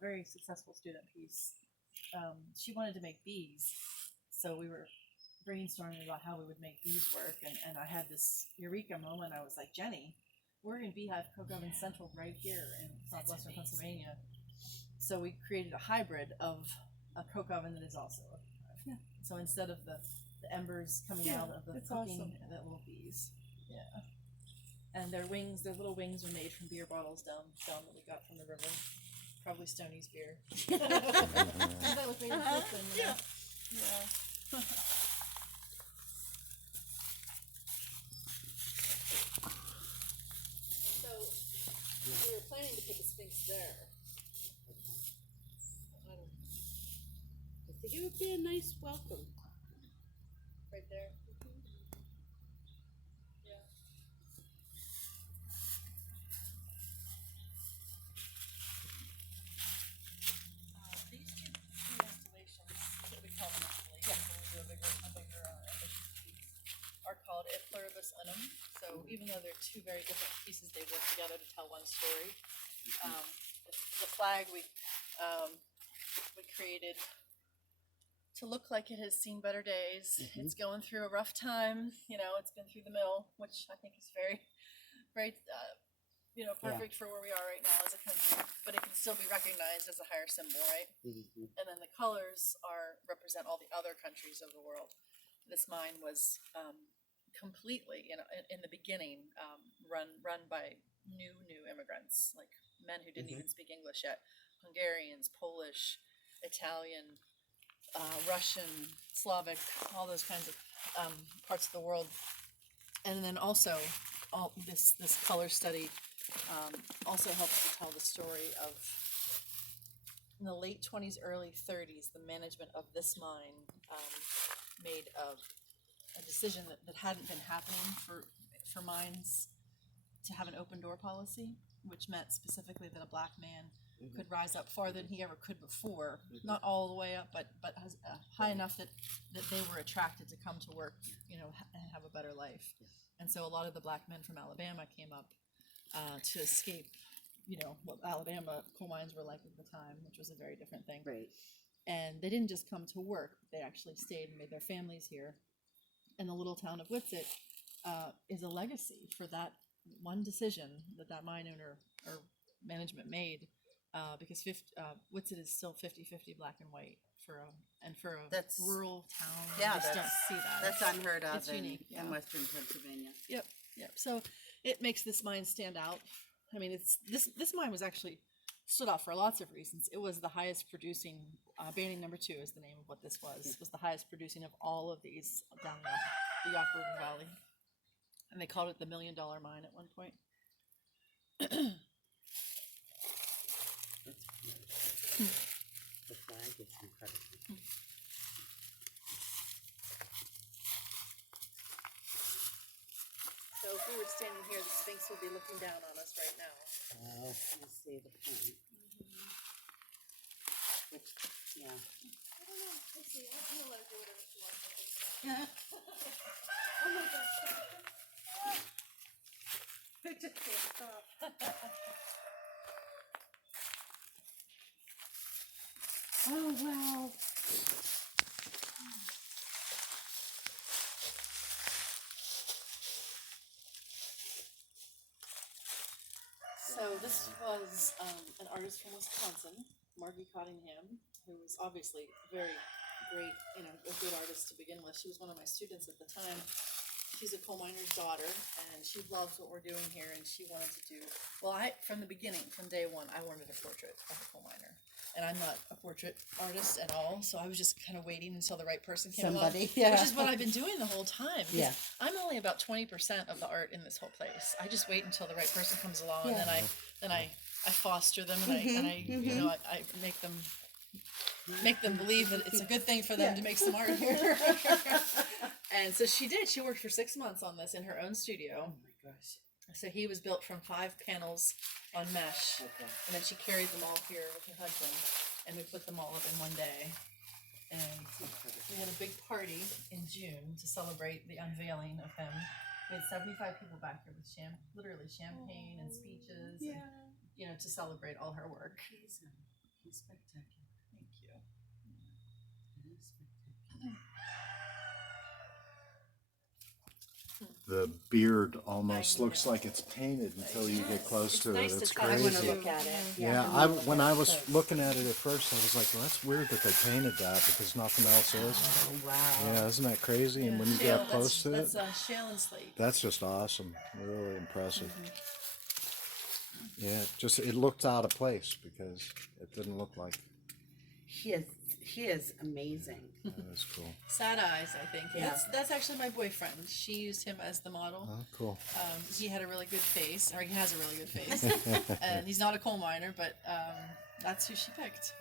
very successful student piece. She wanted to make bees, so we were brainstorming about how we would make bees work, and I had this eureka moment. I was like, Jenny, we're in Beehive Coke Oven Central right here in southwestern Pennsylvania. So we created a hybrid of a coke oven that is also a beehive. So instead of the embers coming out of the cooking, awesome. The little bees. Yeah. And their wings, their little wings are made from beer bottles down that we got from the river. Probably Stoney's beer. That was made in Brooklyn, you know? Yeah. So we were planning to put the Sphinx there. I think it would be a nice welcome. Right there. These two installations, we call them installations, when we do a bigger ambitious piece, are called E Pluribus Unum. So even though they're two very different pieces, they work together to tell one story. The flag we created to look like it has seen better days. It's going through a rough time. You know, it's been through the mill, which I think is very, very perfect for where we are right now as a country, but it can still be recognized as a higher symbol, right? And then the colors represent all the other countries of the world. This mine was completely, in the beginning, run by new immigrants, like men who didn't even speak English yet, Hungarians, Polish, Italian, Russian, Slavic, all those kinds of parts of the world. And then also all this color study also helps to tell the story of, in the late 20s, early 30s, the management of this mine made a decision that hadn't been happening for mines to have an open door policy, which meant specifically that a black man could rise up farther than he ever could before, not all the way up, but high enough that they were attracted to come to work, and have a better life. And so a lot of the black men from Alabama came up to escape, what Alabama coal mines were like at the time, which was a very different thing. Right. And they didn't just come to work; they actually stayed and made their families here. And the little town of Whitsett is a legacy for that one decision that mine owner or management made, because Whitsett is still 50-50 black and white for a That's rural town. Yeah, you just don't see that. That's unheard of It's unique, in Western Pennsylvania. Yep. So it makes this mine stand out. I mean, this mine was actually stood out for lots of reasons. It was the highest producing. Banning number 2 is the name of what this was. It was the highest producing of all of these down the Yawk River Valley, and they called it the $1 million mine at one point. The flag is incredible. So if we were standing here, the Sphinx would be looking down on us right now. I see the point. Which, yeah. I don't know. We'll see. I'll let her do whatever she wants, I think. Oh my gosh. I just can't stop. Oh, wow. So this was an artist from Wisconsin, Margie Cottingham, who was obviously very great, a good artist to begin with. She was one of my students at the time. She's a coal miner's daughter, and she loves what we're doing here, and she wanted to do, from the beginning, from day one, I wanted a portrait of a coal miner. And I'm not a portrait artist at all, so I was just kind of waiting until the right person came along, which is what I've been doing the whole time. Yeah. I'm only about 20% of the art in this whole place. I just wait until the right person comes along, and then I foster them, and I make them believe that it's a good thing for them to make some art here. And so she did. She worked for 6 months on this in her own studio. Oh my gosh. So he was built from 5 panels on mesh, and then she carried them all here with her husband, and we put them all up in one day. And we had a big party in June to celebrate the unveiling of them. We had 75 people back here with literally champagne and speeches, and, to celebrate all her work. He's spectacular. Thank you. It is spectacular. The beard almost I looks know. like it's painted until you get close It's to nice it. to It's touch. I want to crazy. look at it. Yeah, when I was looking at it at first, I was like, well, that's weird that they painted that because nothing else is. Oh, wow. Yeah, isn't that crazy? And when you Shale, get close to it, that's shale and slate. that's just awesome. Really impressive. Yeah, just it looked out of place because it didn't look like He is amazing. that was cool. Sad Eyes, I think. Yeah. That's actually my boyfriend. She used him as the model. Oh, cool. He had a really good face, or he has a really good face, and he's not a coal miner, but that's who she picked.